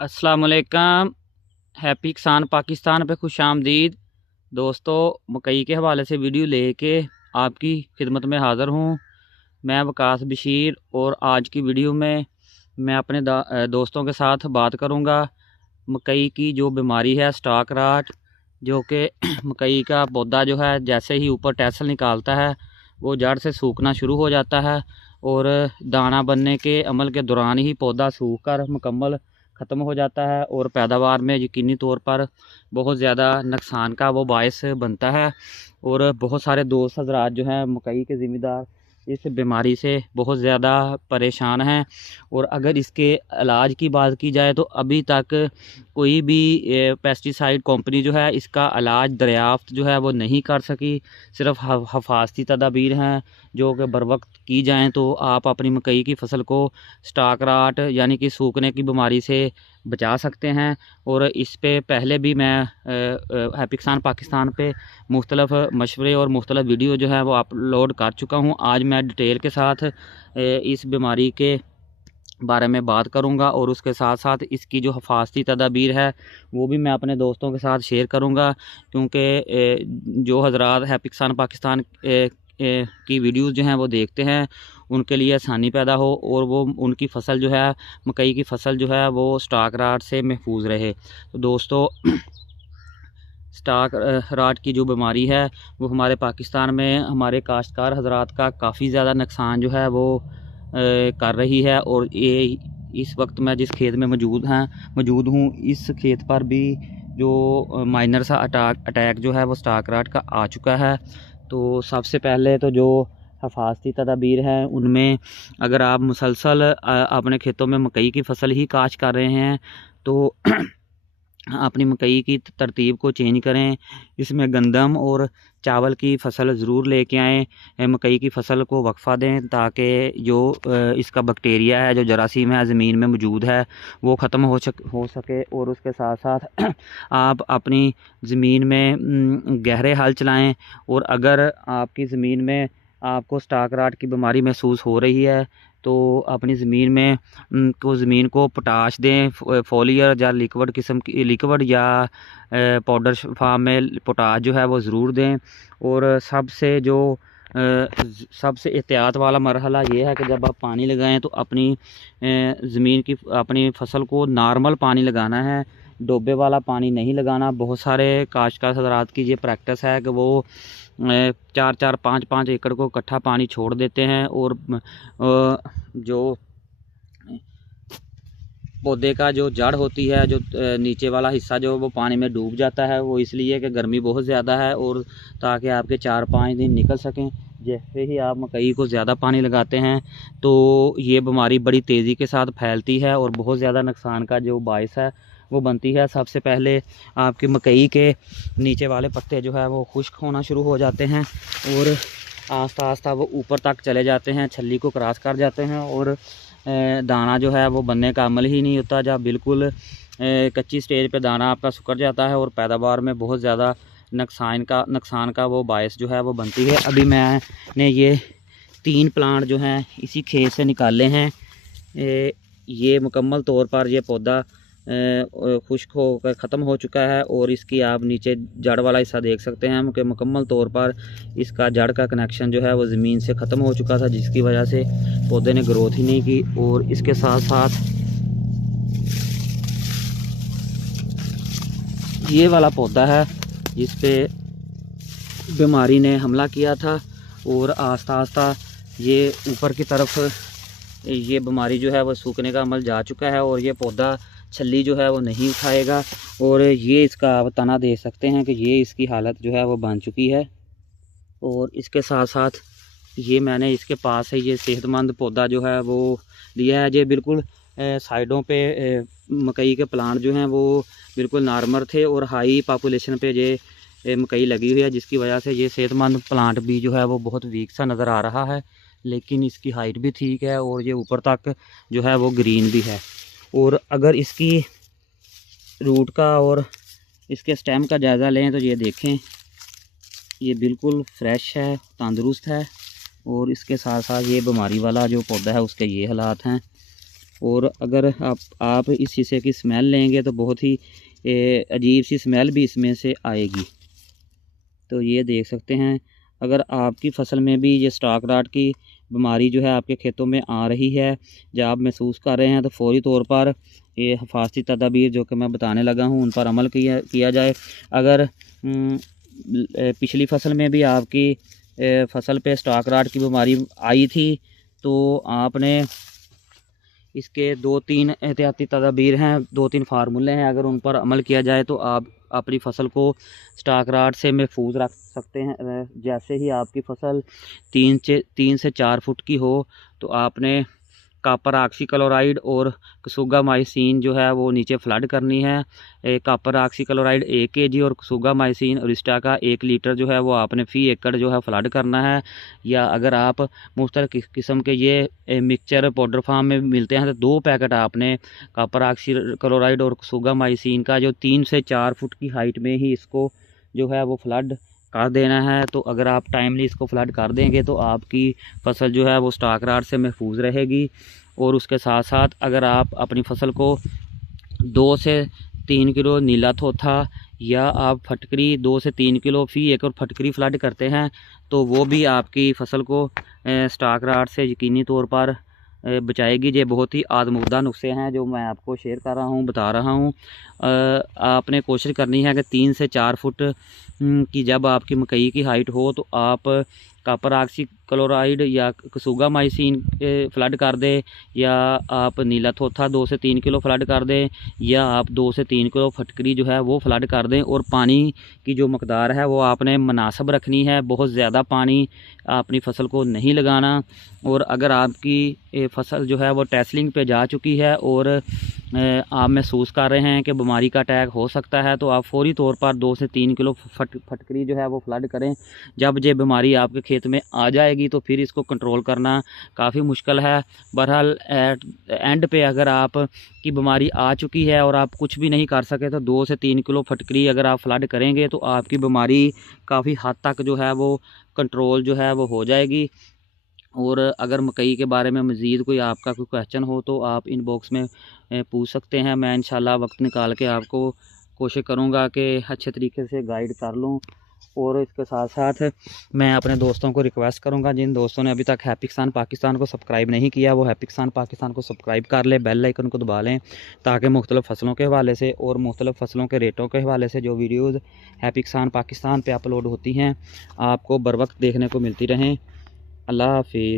अस्सलाम वालेकुम। हैप्पी किसान पाकिस्तान पे खुश आमदीद। दोस्तों, मकई के हवाले से वीडियो लेके आपकी खिदमत में हाज़िर हूँ। मैं वकास बशीर और आज की वीडियो में मैं अपने दोस्तों के साथ बात करूँगा मकई की जो बीमारी है स्टॉक राट, जो कि मकई का पौधा जो है जैसे ही ऊपर टैसल निकालता है वो जड़ से सूखना शुरू हो जाता है और दाना बनने के अमल के दौरान ही पौधा सूख कर मुकम्मल ख़त्म हो जाता है और पैदावार में यकीनी तौर पर बहुत ज़्यादा नुकसान का वो बायस बनता है। और बहुत सारे दोस्त हजरात जो हैं मकई के ज़िम्मेदार इस बीमारी से बहुत ज़्यादा परेशान हैं। और अगर इसके इलाज की बात की जाए तो अभी तक कोई भी पेस्टिसाइड कंपनी जो है इसका इलाज दरियाफ्त जो है वो नहीं कर सकी। सिर्फ हफाजती तदाबीर हैं जो कि बर वक्त की जाएँ तो आप अपनी मकई की फसल को स्टॉक राट यानी कि सूखने की बीमारी से बचा सकते हैं। और इस पे पहले भी मैं हैप्पी किसान पाकिस्तान पे मुख्तलिफ मशवरे और मुख्तलिफ वीडियो जो है वो अपलोड कर चुका हूँ। आज मैं डिटेल के साथ इस बीमारी के बारे में बात करूंगा और उसके साथ साथ इसकी जो हफाजती तदाबीर है वो भी मैं अपने दोस्तों के साथ शेयर करूंगा, क्योंकि जो हजरात हैप्पी किसान पाकिस्तान की वीडियोस जो हैं वो देखते हैं उनके लिए आसानी पैदा हो और वो उनकी फ़सल जो है मकई की फ़सल जो है वो स्टॉक राट से महफूज रहे। तो दोस्तों, स्टॉक राट की जो बीमारी है वो हमारे पाकिस्तान में हमारे काश्तकार हजरात का काफ़ी ज़्यादा नुकसान जो है वो कर रही है। और ये इस वक्त मैं जिस खेत में मौजूद हूँ इस खेत पर भी जो माइनर सा अटैक जो है वो स्टॉक राट का आ चुका है। तो सबसे पहले तो जो हफाजती तदाबीर हैं उनमें अगर आप मुसलसल अपने खेतों में मकई की फसल ही काश्त कर रहे हैं तो अपनी मकई की तरतीब को चेंज करें। इसमें गंदम और चावल की फसल ज़रूर लेके आएँ। मकई की फसल को वक्फ़ा दें ताकि जो इसका बैक्टीरिया है जो जरासीम है ज़मीन में मौजूद है वो ख़त्म हो सके। और उसके साथ साथ आप अपनी ज़मीन में गहरे हल चलाएं। और अगर आपकी ज़मीन में आपको स्टॉक राट की बीमारी महसूस हो रही है तो अपनी ज़मीन में ज़मीन को पोटाश दें, फोलियर या लिक्विड किस्म की लिक्विड या पाउडर फार्म में पोटाश जो है वो ज़रूर दें। और सबसे एहतियात वाला मरहला ये है कि जब आप पानी लगाएं तो अपनी ज़मीन की अपनी फसल को नॉर्मल पानी लगाना है, डोबे वाला पानी नहीं लगाना। बहुत सारे काश्तकार हज़रात की ये प्रैक्टिस है कि वो 4-4 5-5 एकड़ को इकट्ठा पानी छोड़ देते हैं और जो पौधे का जो जड़ होती है जो नीचे वाला हिस्सा जो वो पानी में डूब जाता है। वो इसलिए कि गर्मी बहुत ज़्यादा है और ताकि आपके 4-5 दिन निकल सकें। जैसे ही आप मकई को ज़्यादा पानी लगाते हैं तो ये बीमारी बड़ी तेज़ी के साथ फैलती है और बहुत ज़्यादा नुकसान का जो बायस है वो बनती है। सबसे पहले आपकी मकई के नीचे वाले पत्ते जो है वो खुश्क होना शुरू हो जाते हैं और आस्ता आस्ता वो ऊपर तक चले जाते हैं, छल्ली को क्रॉस कर जाते हैं और दाना जो है वो बनने का अमल ही नहीं होता। जब बिल्कुल कच्ची स्टेज पे दाना आपका सुखड़ जाता है और पैदावार में बहुत ज़्यादा नुकसान का वो बायस जो है वो बनती है। अभी मैंने ये 3 प्लांट जो हैं इसी खेत से निकाले हैं। ये मुकम्मल तौर पर ये पौधा खुश्क होकर ख़त्म हो चुका है और इसकी आप नीचे जड़ वाला हिस्सा देख सकते हैं कि मुकम्मल तौर पर इसका जड़ का कनेक्शन जो है वो ज़मीन से ख़त्म हो चुका था, जिसकी वजह से पौधे ने ग्रोथ ही नहीं की। और इसके साथ साथ ये वाला पौधा है जिस पे बीमारी ने हमला किया था और आस्ता आस्ता ये ऊपर की तरफ ये बीमारी जो है वो सूखने का अमल जा चुका है और ये पौधा छल्ली जो है वो नहीं उठाएगा। और ये इसका आप तना दे सकते हैं कि ये इसकी हालत जो है वो बन चुकी है। और इसके साथ साथ ये मैंने इसके पास है ये सेहतमंद पौधा जो है वो लिया है। ये बिल्कुल साइडों पे मकई के प्लांट जो हैं वो बिल्कुल नॉर्मल थे और हाई पॉपुलेशन पे ये मकई लगी हुई है, जिसकी वजह से ये सेहतमंद प्लांट भी जो है वो बहुत वीक सा नज़र आ रहा है, लेकिन इसकी हाइट भी ठीक है और ये ऊपर तक जो है वो ग्रीन भी है। और अगर इसकी रूट का और इसके स्टेम का जायज़ा लें तो ये देखें ये बिल्कुल फ्रेश है, तंदुरुस्त है। और इसके साथ साथ ये बीमारी वाला जो पौधा है उसके ये हालात हैं। और अगर आप इस शीशे की स्मेल लेंगे तो बहुत ही अजीब सी स्मेल भी इसमें से आएगी। तो ये देख सकते हैं, अगर आपकी फ़सल में भी ये स्टॉक राट की बीमारी जो है आपके खेतों में आ रही है, जब आप महसूस कर रहे हैं, तो फ़ौरी तौर पर ये हिफाजती तदाबीर जो कि मैं बताने लगा हूँ उन पर अमल किया जाए। अगर पिछली फ़सल में भी आपकी फ़सल पे स्टॉक राट की बीमारी आई थी तो आपने इसके 2-3 एहतियाती तदाबीर हैं, 2-3 फार्मूले हैं, अगर उन पर अमल किया जाए तो आप अपनी फ़सल को स्टॉक राट से महफूज रख सकते हैं। जैसे ही आपकी फ़सल 3 से 4 फुट की हो तो आपने कॉपर ऑक्सीक्लोराइड और कसुगामाइसिन जो है वो नीचे फ्लड करनी है। कॉपर ऑक्सीक्लोराइड 1 kg और कसुगामाइसिन और इस्टा का 1 लीटर जो है वो आपने फ़ी एकड़ जो है फ्लड करना है। या अगर आप मुख्तलिफ़ किस्म के ये मिक्सचर पाउडर फार्म में मिलते हैं तो 2 पैकेट आपने कॉपर ऑक्सीक्लोराइड और कसुगामाइसिन का जो 3 से 4 फुट की हाइट में ही इसको जो है वो फ्लड कर देना है। तो अगर आप टाइमली इसको फ्लड कर देंगे तो आपकी फ़सल जो है वो स्टॉक राट से महफूज रहेगी। और उसके साथ साथ अगर आप अपनी फ़सल को 2 से 3 किलो नीला थोथा या आप फटकरी 2 से 3 किलो फ़ी एकड़ फटकरी फ्लड करते हैं तो वो भी आपकी फ़सल को स्टॉक राट से यकीनी तौर पर बचाएगी। ये बहुत ही आज़मूदा नुस्खे हैं जो मैं आपको शेयर कर रहा हूँ, बता रहा हूँ। आपने कोशिश करनी है कि 3 से 4 फुट की जब आपकी मकई की हाइट हो तो आप कॉपर ऑक्सीक्लोराइड या कसुगामाइसिन फ्लड कर दें, या आप नीला थोथा 2 से 3 किलो फ्लड कर दें, या आप 2 से 3 किलो फटकरी जो है वो फ्लड कर दें। और पानी की जो मकदार है वो आपने मुनासिब रखनी है, बहुत ज़्यादा पानी अपनी फ़सल को नहीं लगाना। और अगर आपकी फ़सल जो है वो टेस्लिंग पे जा चुकी है और आप महसूस कर रहे हैं कि बीमारी का अटैक हो सकता है तो आप फ़ौरी तौर पर 2 से 3 किलो फटकरी जो है वो फ्लड करें। जब ये बीमारी आपके खेत में आ जाएगी तो फिर इसको कंट्रोल करना काफ़ी मुश्किल है। बहरहाल एंड पे अगर आप की बीमारी आ चुकी है और आप कुछ भी नहीं कर सके तो 2 से 3 किलो फटकरी अगर आप फ्लड करेंगे तो आपकी बीमारी काफ़ी हद तक जो है वो कंट्रोल जो है वो हो जाएगी। और अगर मकई के बारे में मज़ीद कोई आपका कोई क्वेश्चन हो तो आप इनबॉक्स में पूछ सकते हैं। मैं इंशाल्लाह वक्त निकाल के आपको कोशिश करूँगा कि अच्छे तरीके से गाइड कर लूँ। और इसके साथ साथ मैं अपने दोस्तों को रिक्वेस्ट करूंगा, जिन दोस्तों ने अभी तक हैप्पी किसान पाकिस्तान को सब्सक्राइब नहीं किया वो हैप्पी किसान पाकिस्तान को सब्सक्राइब कर ले, बेल आइकन को दबा लें, ताकि मुख्तलिफ़ फसलों के हवाले से और मुख्तलिफ़ फसलों के रेटों के हवाले से जो वीडियोज़ हैप्पी किसान पाकिस्तान पे अपलोड होती हैं आपको बर वक्त देखने को मिलती रहें। अल्लाह हाफिज़।